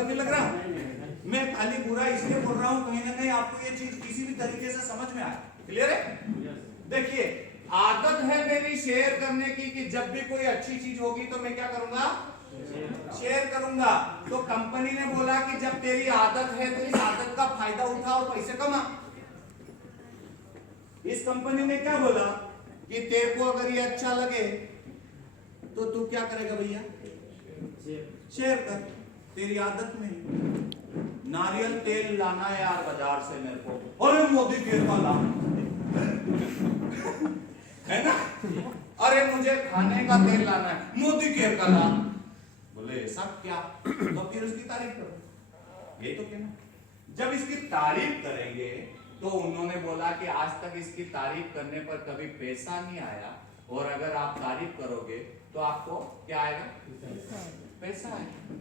तो नहीं लग रहा? मैं खाली बुरा इसलिए बोल रहा हूं कहीं ना कहीं आपको ये चीज किसी भी तरीके से समझ में आए। क्लियर है? देखिए आदत है मेरी शेयर करने की कि जब भी कोई अच्छी चीज होगी तो मैं क्या करूंगा, शेयर करूंगा। तो कंपनी ने बोला कि जब तेरी आदत है तो इस आदत का फायदा उठा और पैसे कमा। इस कंपनी ने क्या बोला कि तेरे को अगर ये अच्छा लगे तो तू क्या करेगा भैया, शेयर कर। तेरी आदत में नारियल तेल लाना है यार बाजार से मेरे को, अरे मोदी केयर का ला है ना, अरे मुझे खाने का तेल लाना है मोदी केयर का ला। बोले सब क्या, तो फिर उसकी तारीफ करो। यही तो कहना। जब इसकी तारीफ करेंगे तो उन्होंने बोला कि आज तक इसकी तारीफ करने पर कभी पैसा नहीं आया, और अगर आप तारीफ करोगे तो आपको क्या आएगा, पैसा आएगा।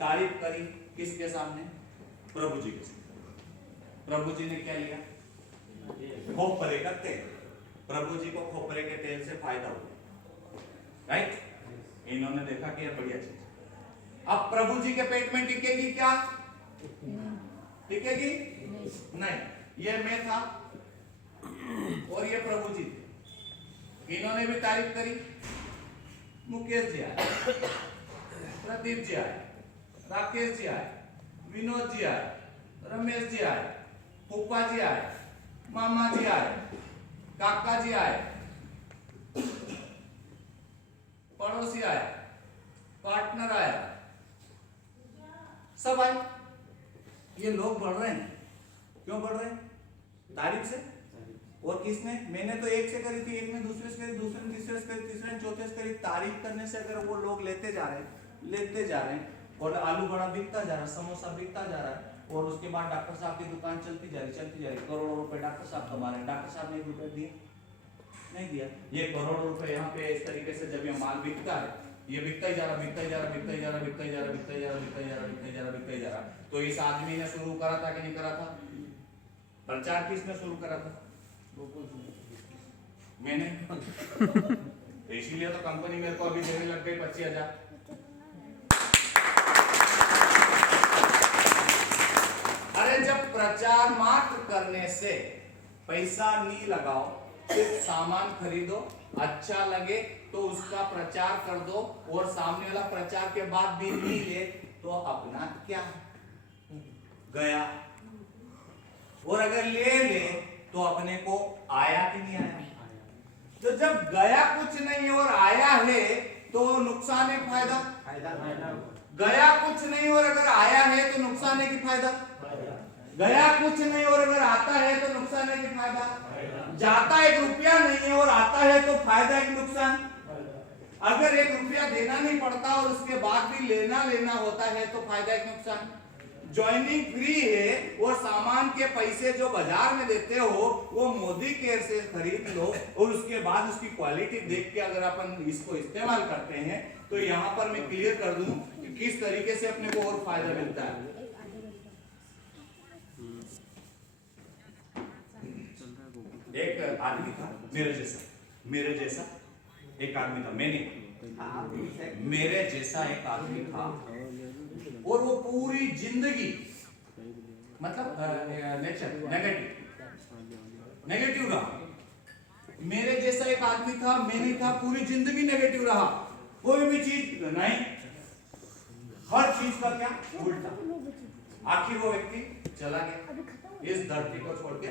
तारीफ करी किसके सामने, प्रभु जी के सामने। प्रभु जी ने क्या लिया, खोपरे का तेल। प्रभु जी को खोपरे के तेल से फायदा हुआ, राइट। इन्होंने देखा कि यह बढ़िया चीज। अब प्रभु जी के पेट में टिकेगी क्या, टिकेगी नहीं। ये मैं था और ये प्रभु जी थे, इन्होंने भी तारीफ करी। मुकेश जी आए, प्रदीप जी आए, राकेश जी आए, विनोद जी आए, रमेश जी आए, फूफा जी आए, मामा जी आए, काका जी आए, पड़ोसी आए, पार्टनर आया, सब आए। ये लोग बढ़ रहे हैं, क्यों बढ़ रहे हैं, तारीफ से। और किसने, मैंने तो एक से करी थी, एक ने दूसरे से करी, दूसरे ने तीसरे से करी, तीसरे ने चौथे से करी। तारीफ करने से अगर वो लोग लेते जा रहे हैं, लेते जा रहे हैं, और आलू बड़ा बिकता जा रहा है, समोसा बिकता जा रहा है, और उसके बाद डॉक्टर साहब की दुकान चलती जा रही, चलती जा रही, करोड़ों रुपए डॉक्टर साहब कमा रहे हैं। डॉक्टर साहब ने 1 रुपए दिए नहीं दिया। ये करोड़ों रुपए यहाँ पे इस तरीके से जब ये माल बिकता है, ये बिकता ही जा रहा, बिकता ही जा रहा, बिकता ही जा रहा, बिकता ही जा रहा, बिकता ही जा रहा, बिकता ही जा रहा, बिकता ही जा रहा, बिकता ही जा रहा। तो इस आदमी ने शुरू करा था कि नहीं करा था, प्रचार किसने शुरू करा था, मैंने। इसीलिए तो कंपनी मेरे को अभी देने लग गई 25,000। अरे जब प्रचार मात्र करने से पैसा नहीं लगाओ, सिर्फ सामान खरीदो, अच्छा लगे तो उसका प्रचार कर दो, और सामने वाला प्रचार के बाद भी नहीं ले तो अपना क्या गया। और अगर ले तो अपने को आया कि नहीं आया। तो जब गया कुछ नहीं और आया है तो नुकसान है फायदा, गया कुछ नहीं और अगर आया है तो नुकसान है कि फायदा, गया कुछ नहीं और अगर आता है तो नुकसान है कि फायदा, जाता 1 रुपया नहीं है और आता है तो फायदा है कि नुकसान। अगर 1 रुपया देना नहीं पड़ता और उसके बाद भी लेना होता है तो फायदा है कि नुकसान। ज्वाइनिंग फ्री है और सामान के पैसे जो बाजार में देते हो वो मोदी केयर से खरीद लो, और उसके बाद उसकी क्वालिटी देख के अगर अपन इसको इस्तेमाल करते हैं तो यहाँ पर मैं क्लियर कर दूं कि किस तरीके से अपने को और फायदा मिलता है। एक आदमी था मेरे जैसा एक आदमी था, मेरे जैसा एक आदमी था, और वो पूरी जिंदगी मतलब नेचर नेगेटिव रहा। मेरे जैसा एक आदमी था, मैंने था, पूरी जिंदगी नेगेटिव रहा, कोई भी चीज नहीं, हर चीज का क्या उल्टा। आखिर वो व्यक्ति चला गया, इस धरती को छोड़ के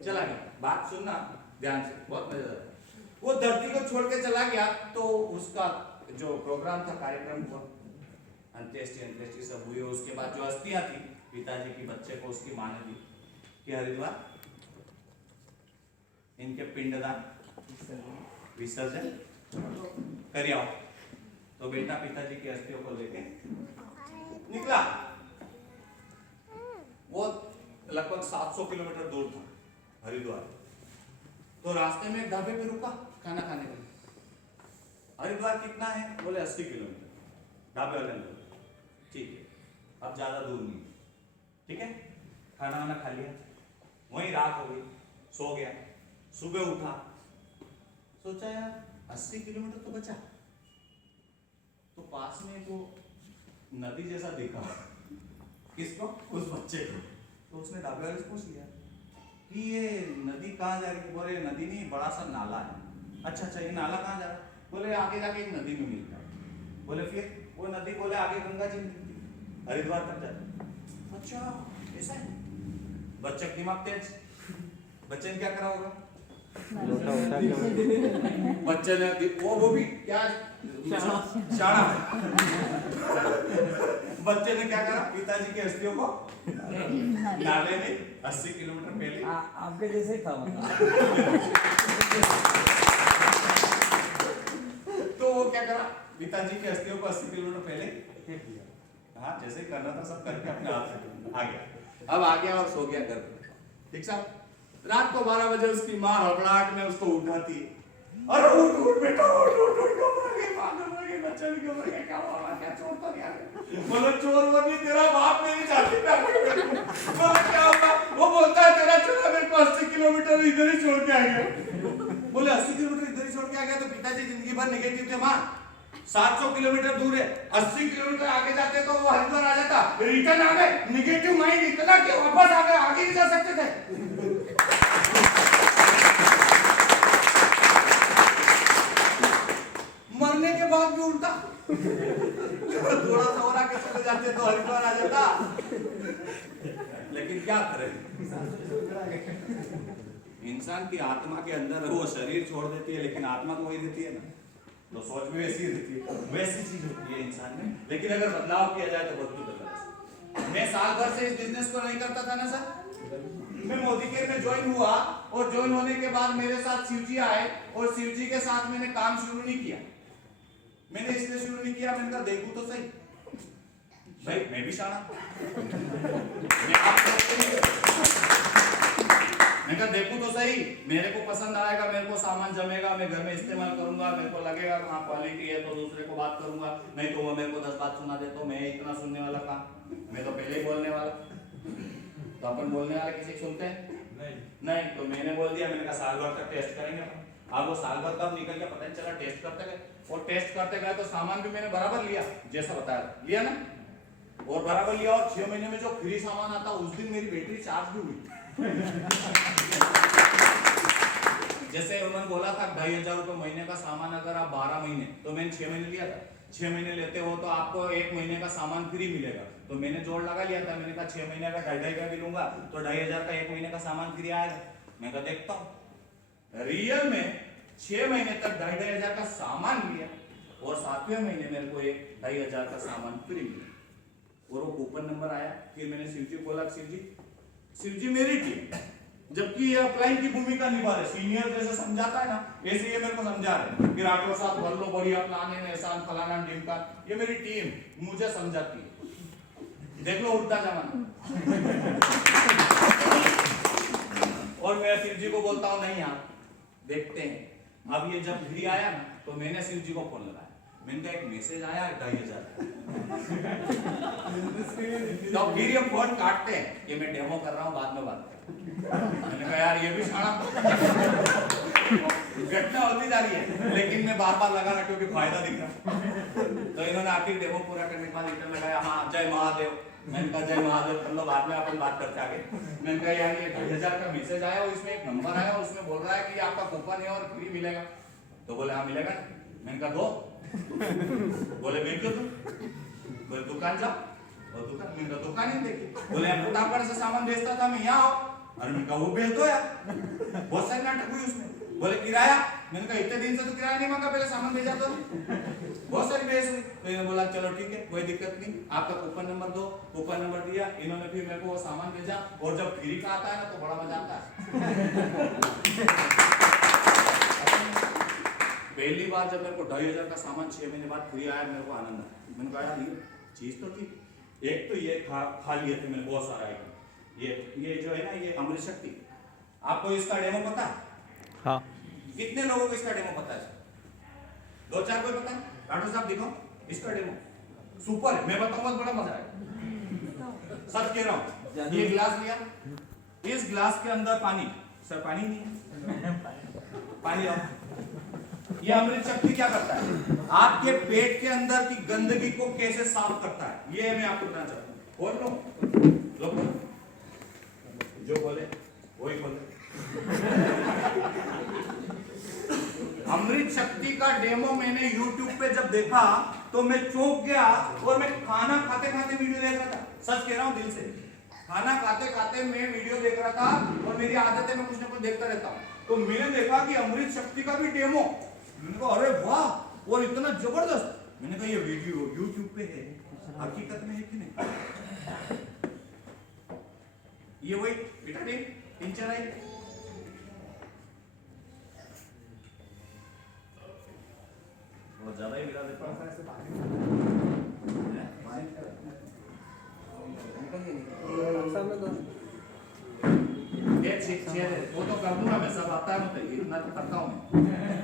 चला गया। बात सुनना ध्यान से, बहुत मजेदार है। वो धरती को छोड़ के चला गया तो उसका जो प्रोग्राम था, कार्यक्रम हुआ, अंत्येष्टि सब हुई। उसके बाद जो अस्थियां थी पिताजी की बच्चे को उसकी मां ने दी कि हरिद्वार इनके पिंडदान विसर्जन कर आओ। तो बेटा पिताजी की अस्थियों को लेके निकला। वो लगभग 700 किलोमीटर दूर था हरिद्वार। तो रास्ते में एक ढाबे पे रुका खाना खाने के लिए। हरिद्वार कितना है, बोले 80 किलोमीटर। ढाबे वाले ने ठीक है, अब ज्यादा दूर नहीं, ठीक है। खाना वाना खा लिया, वहीं रात हो गई, सो गया। सुबह उठा, सोचा यार 80 किलोमीटर तो बचा, तो पास पास में वो नदी जैसा देखा। किसको? उस बच्चे को। तो उसने ढाबे वाले से पूछ लिया कि ये नदी कहाँ जा रही है? बोले नदी नहीं, बड़ा सा नाला है। अच्छा अच्छा, ये नाला कहाँ जा रहा है? बोले आगे जाके एक नदी में मिलता है। बोले फिर? वो नदी बोले आगे गंगा जी मिलती है, हरिद्वार तक जाती है। अच्छा ऐसा है? बच्चा की दिमाग तेज। बच्चे ने क्या करा होगा? लोटा उठा के बच्चे ने वो भी क्या शाना बच्चे ने क्या करा? पिताजी की अस्थियों को नाले में 80 किलोमीटर पहले आपके जैसे ही था तो वो क्या करा? पिताजी की अस्थियों को 80 किलोमीटर पहले फेंक दिया। हाँ, जैसे करना था सब करके अपने हाथ से आ गया। अब आ गया और सो गया घर पे। ठीक साहब, रात को 12 बजे उसकी माँ हड़बड़ाहट में उसको उठाती है। अरे उठ उठ बेटा, उठ उठ उठ, घबरा गई, घबरा गई, बच्चा भी घबरा गया। क्या हुआ? क्या चोर तो नहीं आ गया? बोले चोर वो नहीं, तेरा बाप मेरी छाती पे आ गया। बोले क्या हुआ? वो बोलता है तेरा चोर मेरे को 80 किलोमीटर इधर ही छोड़ के आ गया। बोले 80 किलोमीटर इधर ही छोड़ के आ गया? तो पिताजी जिंदगी भर निगेटिव थे। माँ 700 किलोमीटर दूर है, 80 किलोमीटर आगे जाते तो वो हरिद्वार आ जाता। रिटर्न आ गए, निगेटिव माइंड इतना कि वापस आ गए, आगे नहीं जा सकते थे। मरने के बाद भी उल्टा। थोड़ा सा और आगे चले जाते तो हरिद्वार आ जाता। लेकिन क्या करें, इंसान की आत्मा के अंदर वो शरीर छोड़ देती है, लेकिन आत्मा तो वही रहती है ना। तो सोच भी वैसी रहती है, वैसी चीज होती है इंसान में। लेकिन अगर बदलाव किया जाए तो बहुत कुछ बदला। मैं साल भर से इस बिजनेस को नहीं करता था ना सर। मैं मोदी केयर में ज्वाइन हुआ और ज्वाइन होने के बाद मेरे साथ शिवजी आए और शिवजी के साथ मैंने काम शुरू नहीं किया। मैंने इसलिए शुरू नहीं किया, मैंने कहा देखूं तो सही भाई, मैं भी शाना, मैं कहा देखूं तो सही, मेरे को पसंद आएगा, मेरे को सामान जमेगा, मैं घर में इस्तेमाल करूंगा, मेरे को लगेगा हाँ क्वालिटी है तो दूसरे को बात करूंगा। नहीं तो वो मेरे को 10 बात सुना दे तो मैं इतना सुनने वाला काम, मैं तो पहले ही बोलने वाला। तो अपन बोलने वाले किसी सुनते हैं नहीं। तो मैंने बोल दिया, मैंने कहा साल भर तक टेस्ट करेंगे। अब वो साल भर कब निकल गया पता नहीं चला। टेस्ट करते गए और टेस्ट करते गए तो सामान भी मैंने बराबर लिया, जैसा बताया लिया ना, और बराबर लिया। और 6 महीने में जो फ्री सामान आता उस दिन मेरी बैटरी चार्ज भी हुई। जैसे उन्होंने बोला था 2500 रुपए महीने का सामान, अगर आप 12 महीने, तो मैंने 6 महीने लिया था। 6 महीने लेते हो तो आपको 1 महीने का सामान फ्री मिलेगा। तो मैंने जोड़ लगा लिया था, मैंने कहा 6 महीने का 2,500 का भी लूंगा तो 2,500 का 1 महीने का सामान फ्री आएगा। मैं कहा देखता हूँ। रियल में 6 महीने तक 2,500 का सामान लिया और 7वें महीने मेरे को 2,500 का सामान फ्री मिला और वो कूपन नंबर आया। फिर मैंने शिवजी को बोला, शिवजी मेरी टीम, जबकि ये अपलाइन की भूमिका निभा रहे, सीनियर जैसे समझाता है ना, ऐसे ये मेरे को समझा रहे कि राठौर साहब भर लो बढ़िया प्लान है, एहसान फलाना ढिमका। ये मेरी टीम मुझे समझाती है। देख लो उल्टा जमाना। और मैं शिवजी को बोलता हूँ नहीं यार देखते हैं। अब ये जब फ्री आया ना तो मैंने शिवजी को फोन लगाया, मैंने कहा एक मैसेज आया 2,500। तो फिर ये फोन काटते हैं कि मैं डेमो कर रहा हूँ, बाद में बात कर। मैंने कहा यार ये भी शाना घटना होती जा रही है, लेकिन मैं बार बार लगा रहा क्योंकि फायदा दिख रहा। तो इन्होंने आखिर डेमो पूरा करने के बाद रिटर्न लगाया, हाँ जय महादेव। मैंने कहा जय महादेव कर लो, बाद में अपन बात करते आगे। मैंने कहा यार ये 2,500 का मैसेज आया और इसमें एक नंबर आया और उसमें बोल रहा है कि आपका कूपन है और फ्री मिलेगा। तो बोले हाँ मिलेगा। मैंने कहा दो। बोले बेच दो तुम। बोले दुकान जाओ, और दुकान, मैंने कहा दुकान ही देखी। बोले फटाफट से सामान बेचता था मैं, यहाँ आओ। अरे मैंने कहा वो बेच दो यार, बहुत सारी नाटक हुई उसमें। बोले किराया, मैंने कहा इतने दिन से तो किराया नहीं मांगा, पहले सामान भेजा दो। बहुत सारी बहस हुई। तो इन्होंने बोला चलो ठीक है कोई दिक्कत नहीं, आपका कूपन नंबर दो। कूपन नंबर दिया इन्होंने, फिर मेरे को वो सामान भेजा। और जब फ्री का आता है ना तो बड़ा मजा आता है। पहली बार जब मेरे को 2,500 का सामान 6 महीने बाद फ्री आया, मेरे को आनंद आया। मैंने कहा यार ये चीज तो थी। एक तो ये खा लिए थे मैंने बहुत सारा आइटम। ये जो है ना ये अमृत शक्ति, आपको इसका डेमो पता है? हाँ। कितने लोगों को इसका डेमो पता है? 2-4 कोई पता है? राठौर साहब दिखाओ इसका डेमो, सुपर है। मैं बताऊंगा बड़ा मजा आएगा, सच कह रहा हूँ। ये गिलास लिया, इस गिलास के अंदर पानी, सर पानी नहीं है, पानी लाओ, ये अमृत शक्ति क्या करता है? आपके पेट के अंदर की गंदगी को कैसे साफ करता है, ये मैं आपको बताना चाहता हूँ। बोल लो, जो बोले वही बोले। अमृत शक्ति का डेमो मैंने YouTube पे जब देखा तो मैं चौंक गया, और मैं खाना खाते खाते वीडियो देख रहा था। सच कह रहा हूँ, दिल से। खाना खाते खाते मैं वीडियो देख रहा था, और मेरी आदत है मैं कुछ ना कुछ देखता रहता हूँ। तो मैंने देखा कि अमृत शक्ति का भी डेमो। मैंने कहा अरे वाह, और इतना जबरदस्त। मैंने कहा ये वीडियो YouTube पे है, हकीकत में है कि नहीं? ये वही विटामिन टिंचर है। बहुत ज्यादा ही मिला देता हूँ। वो तो कर दूंगा मैं, सब आता है मुझे, इतना तो करता हूँ मैं।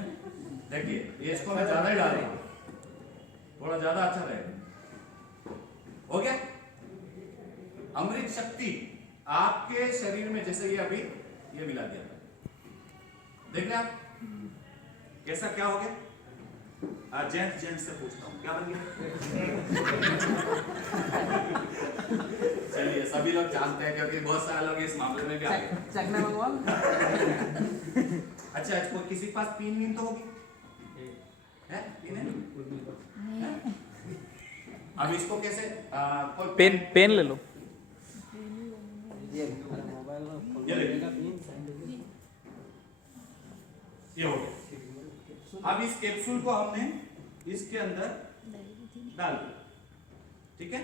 देखिए ये इसको मैं ज्यादा ही डाल रहा हूँ, थोड़ा ज्यादा अच्छा रहेगा। हो गया। अमृत शक्ति आपके शरीर में, जैसे ये अभी ये मिला दिया, देख रहे आप कैसा क्या हो गया? जेंट्स से पूछता हूँ क्या बन गया? चलिए सभी लोग जानते हैं, क्योंकि बहुत सारे लोग इस मामले में भी आ गए। चखना मंगवा। अच्छा, किसी के पास पिन विन तो होगी? है पिन है? अब इसको कैसे पेन ले लो। ये हो गया। अब इस कैप्सूल को हमने इसके अंदर डाल दिया, ठीक है।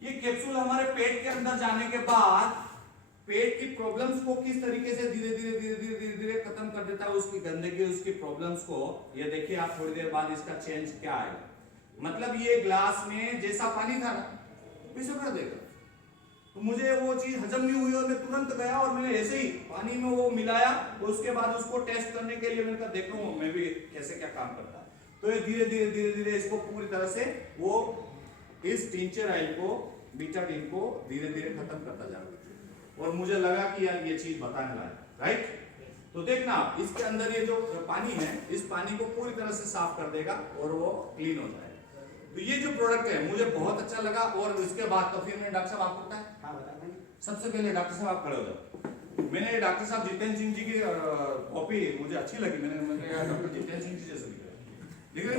ये कैप्सूल हमारे पेट के अंदर जाने के बाद पेट की प्रॉब्लम्स को किस तरीके से धीरे धीरे खत्म कर देता है, उसकी गंदगी, उसकी प्रॉब्लम्स को। ये देखिए आप थोड़ी देर बाद इसका चेंज क्या आएगा। मतलब ये ग्लास में जैसा पानी था ना, वैसे कर देगा। तो मुझे वो चीज हजम नहीं हुई, और मैं तुरंत गया और मैंने ऐसे ही पानी में वो मिलाया, और उसके बाद उसको टेस्ट करने के लिए मैंने कहा देखूं मैं भी कैसे क्या काम करता है। तो ये धीरे धीरे इसको पूरी तरह से वो इस टिंचर ऑयल को, बीटाडीन को धीरे धीरे खत्म करता जा रहा है। और मुझे लगा कि यार ये चीज बताने लायक, राइट। तो देखना आप इसके अंदर ये जो पानी है, इस पानी को पूरी तरह से साफ कर देगा और वो क्लीन हो जाएगा। तो ये जो प्रोडक्ट है मुझे बहुत अच्छा लगा। और इसके बाद तो फिर मैंने डॉक्टर साहब आपको बताया, सबसे पहले डॉक्टर साहब आप खड़े हो जाओ। मैंने डॉक्टर साहब जितेंद्र सिंह जी की कॉपी मुझे अच्छी लगी। मैंने कहा डॉक्टर जितेंद्र सिंह जी जैसे लिख रहे।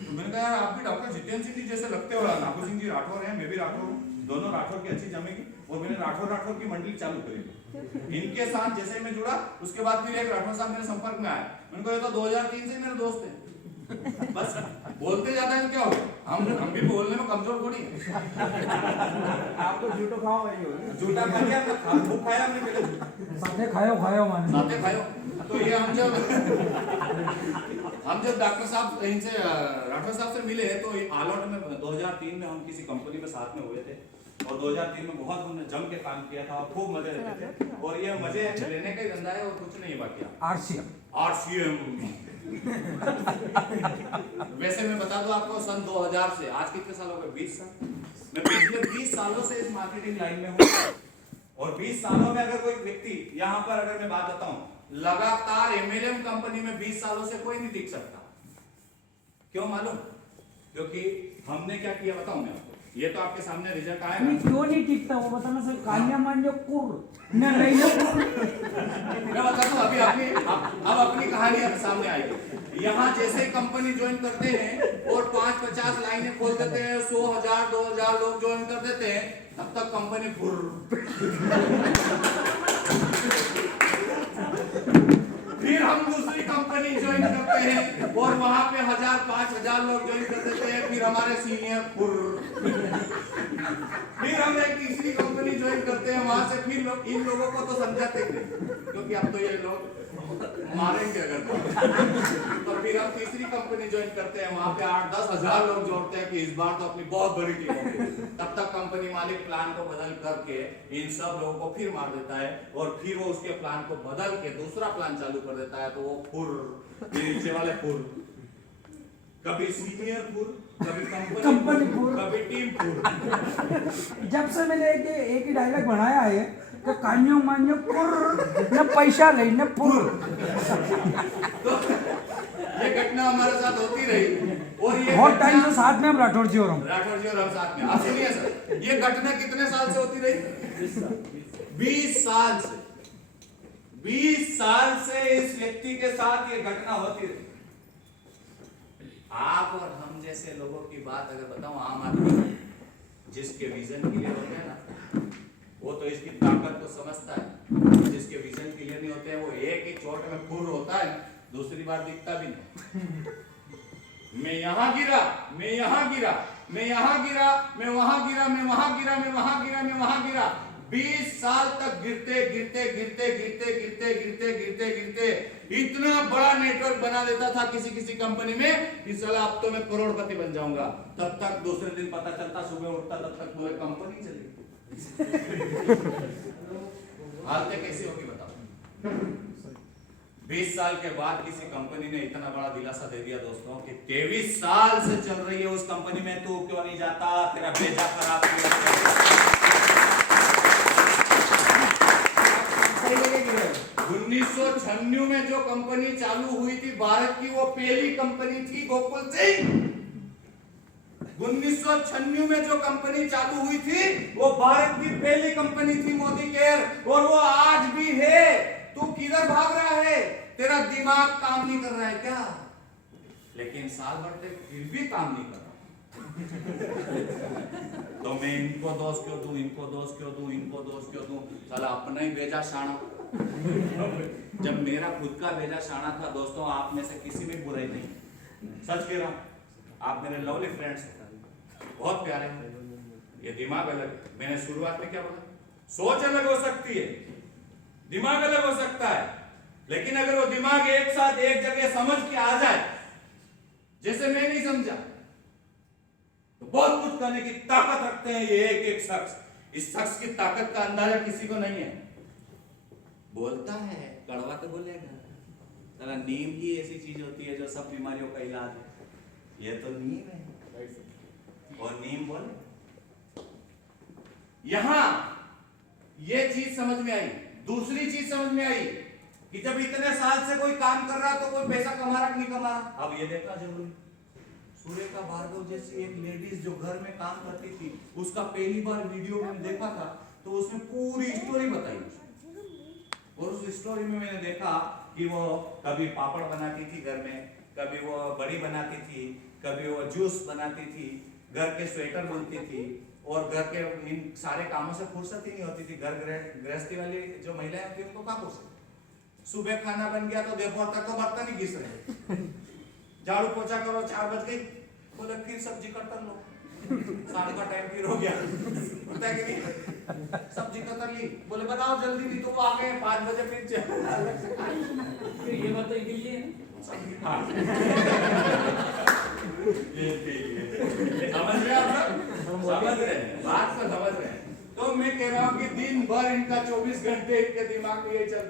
तो मैंने कहा आप भी डॉक्टर जितेंद्र सिंह जी जैसे लगते हो। नागू सिंह जी राठौर हैं, मैं भी राठौर हूँ, दोनों राठौर की अच्छी जमेगी। और मैंने राठौर की मंडली चालू करी। इनके साथ जैसे मैं जुड़ा, उसके बाद फिर एक राठौर साहब मेरे संपर्क में आए। मैंने कहा ये तो 2003 से मेरे दोस्त हैं। बस बोलते जाता है तो क्या हो गया, हम भी बोलने में कमजोर थोड़ी है। आपको झूठो खाओ वही हो। झूठा खा लिया, खूब खाया हमने पहले। साथे खायो माने। साथे खायो। तो ये हम जब डॉक्टर साहब इनसे राठौर साहब से मिले, तो आलोट में 2003 में हम किसी कंपनी में साथ में हुए थे। और 2003 में बहुत हमने जम के काम किया था, और खूब मजे लेते थे। और ये मजे लेने का ही धंधा है और कुछ नहीं है बाकी। आरसीएम। वैसे मैं बता दूं आपको, सन 2000 से आज कितने साल हो गए? 20 साल। मैं पिछले 20 सालों से इस मार्केटिंग लाइन में हूं। और 20 सालों में अगर कोई व्यक्ति, यहां पर अगर मैं बात बताऊं, लगातार एमएलएम कंपनी में 20 सालों से कोई नहीं टिक सकता। क्यों मालूम? क्योंकि हमने क्या किया बताऊं मैं आपको। ये तो आपके सामने रिजल्ट आया ना। क्यों नहीं टिकता वो बताना सर। कान्या मान जो कुर ना नहीं ना। मैं बता दूं अभी अब अपनी कहानी आपके सामने आएगी। यहाँ जैसे ही कंपनी ज्वाइन करते हैं और 5-50 लाइनें खोल देते हैं, 100,000 2,000 लोग ज्वाइन कर देते हैं, तब तक कंपनी फुर। फिर हम दूसरी कंपनी ज्वाइन करते हैं और वहां पे 1,000-5,000 लोग ज्वाइन कर देते हैं, फिर हमारे सीनियर फुर। फिर हम एक तीसरी कंपनी ज्वाइन करते हैं, वहां से फिर लोग इन लोगों को तो समझाते नहीं, क्योंकि अब तो ये लोग मारेंगे अगर तो फिर हम तीसरी कंपनी ज्वाइन करते हैं, वहां पे 8-10 हजार लोग जोड़ते हैं कि इस बार तो अपनी बहुत बड़ी टीम होगी। तब तक कंपनी मालिक प्लान को बदल करके इन सब लोगों को फिर मार देता है, और फिर वो उसके प्लान को बदल के दूसरा प्लान चालू कर देता है। तो वो फुर, नीचे वाले फुर, कभी सीनियर फुर, कभी कंपनी फुर, कभी टीम फुर। जब से मैंने एक ही डायलॉग बनाया है કે કાન્યો માન્યો કુર ને પૈસા લઈને પુર. तो ये घटना हमारे साथ होती रही और ये बहुत टाइम घटना- से साथ में हम राठौर जी और हम. राठौर जी और हम साथ में। आप सुनिए सर, ये घटना कितने साल से होती रही? 20 साल से। 20 साल से इस व्यक्ति के साथ ये घटना होती रही। आप और हम जैसे लोगों की बात अगर बताऊं, आम आदमी जिसके विजन क्लियर होते हैं ना, वो तो इसकी ताकत को समझता है। जिसके विजन क्लियर नहीं होते हैं, वो एक ही चोट में फुर होता है, दूसरी बार दिखता भी नहीं। मैं यहाँ गिरा, मैं यहाँ गिरा, मैं यहाँ गिरा, मैं वहां गिरा, मैं वहां गिरा, मैं वहां गिरा, मैं वहां गिरा। 20 साल तक गिरते गिरते गिरते गिरते गिरते गिरते गिरते गिरते इतना बड़ा नेटवर्क बना देता था किसी किसी कंपनी में कि साला अब तो मैं करोड़पति बन जाऊंगा। तब तक दूसरे दिन पता चलता, सुबह उठता, तब तक पूरे कंपनी चली। हालत कैसी होगी बताओ? 20 साल के बाद किसी कंपनी ने इतना बड़ा दिलासा दे दिया दोस्तों कि 23 साल से चल रही है उस कंपनी में, तू क्यों नहीं जाता, तेरा भेजा खराब हुआ। 1996 में जो कंपनी चालू हुई थी भारत की, वो पहली कंपनी थी गोकुल सिंह। 1996 में जो कंपनी चालू हुई थी वो भारत की पहली कंपनी थी, मोदी केयर, और वो आज भी है। तू किधर भाग रहा है? तेरा दिमाग काम नहीं कर रहा है क्या? लेकिन साल भर तक फिर भी काम नहीं कर रहा। तो मैं इनको दोष क्यों दूं, इनको दोष क्यों दूं, इनको दोष क्यों दूं? साला अपना ही भेजा शाना। जब मेरा खुद का भेजा शाना था दोस्तों, आप में से किसी में बुराई नहीं, सच कह रहा हूं। आप मेरे लवली फ्रेंड्स हैं, बहुत प्यारे हैं। ये दिमाग अलग, मैंने शुरुआत में क्या बोला, सोच अलग हो सकती है, दिमाग अलग हो सकता है, लेकिन अगर वो दिमाग एक साथ एक जगह समझ के आ जाए, जैसे मैं नहीं समझा, तो बहुत कुछ करने की ताकत रखते हैं ये एक एक शख्स। इस शख्स की ताकत का अंदाजा किसी को नहीं है। बोलता है कड़वा तो बोलेगा, साला नीम ही ऐसी चीज होती है जो सब बीमारियों का इलाज है। ये तो नीम है और नीम बोले। यहां ये चीज समझ में आई। दूसरी चीज समझ में आई कि जब इतने साल से कोई काम कर रहा तो कोई पैसा कमा रहा कि नहीं कमा रहा। अब ये देखना जरूरी, सुरेखा भार्गव जैसी एक लेडीज जो घर में काम करती थी, उसका पहली बार वीडियो मैंने देखा था तो उसने पूरी स्टोरी बताई, और उस स्टोरी में मैंने देखा कि वो कभी पापड़ बनाती थी घर में, कभी वो बड़ी बनाती थी, कभी वो जूस बनाती थी, घर के स्वेटर बुनती थी, और घर के इन सारे कामों से फुर्सत ही नहीं होती थी। घर गृहस्थी वाली जो महिलाएं होती उनको कहाँ फुर्सत? सुबह खाना बन गया तो दोपहर तक तो बर्तन ही घिस रहे, झाड़ू पोछा करो, 4 बज गई, बोले फिर सब्जी कटर लो, शाम का टाइम फिर हो गया, पता है कि नहीं, सब्जी कतर ली, बोले बनाओ जल्दी, नहीं तो वो आ गए 5 बजे फिर ये बात तो इनके लिए है। हाँ। समझ रहे हैं आप सब? समझ रहे हैं बात को, समझ रहे हैं। तो मैं कह रहा हूँ कि दिन भर इनका 24 घंटे इनके दिमाग में ये चलता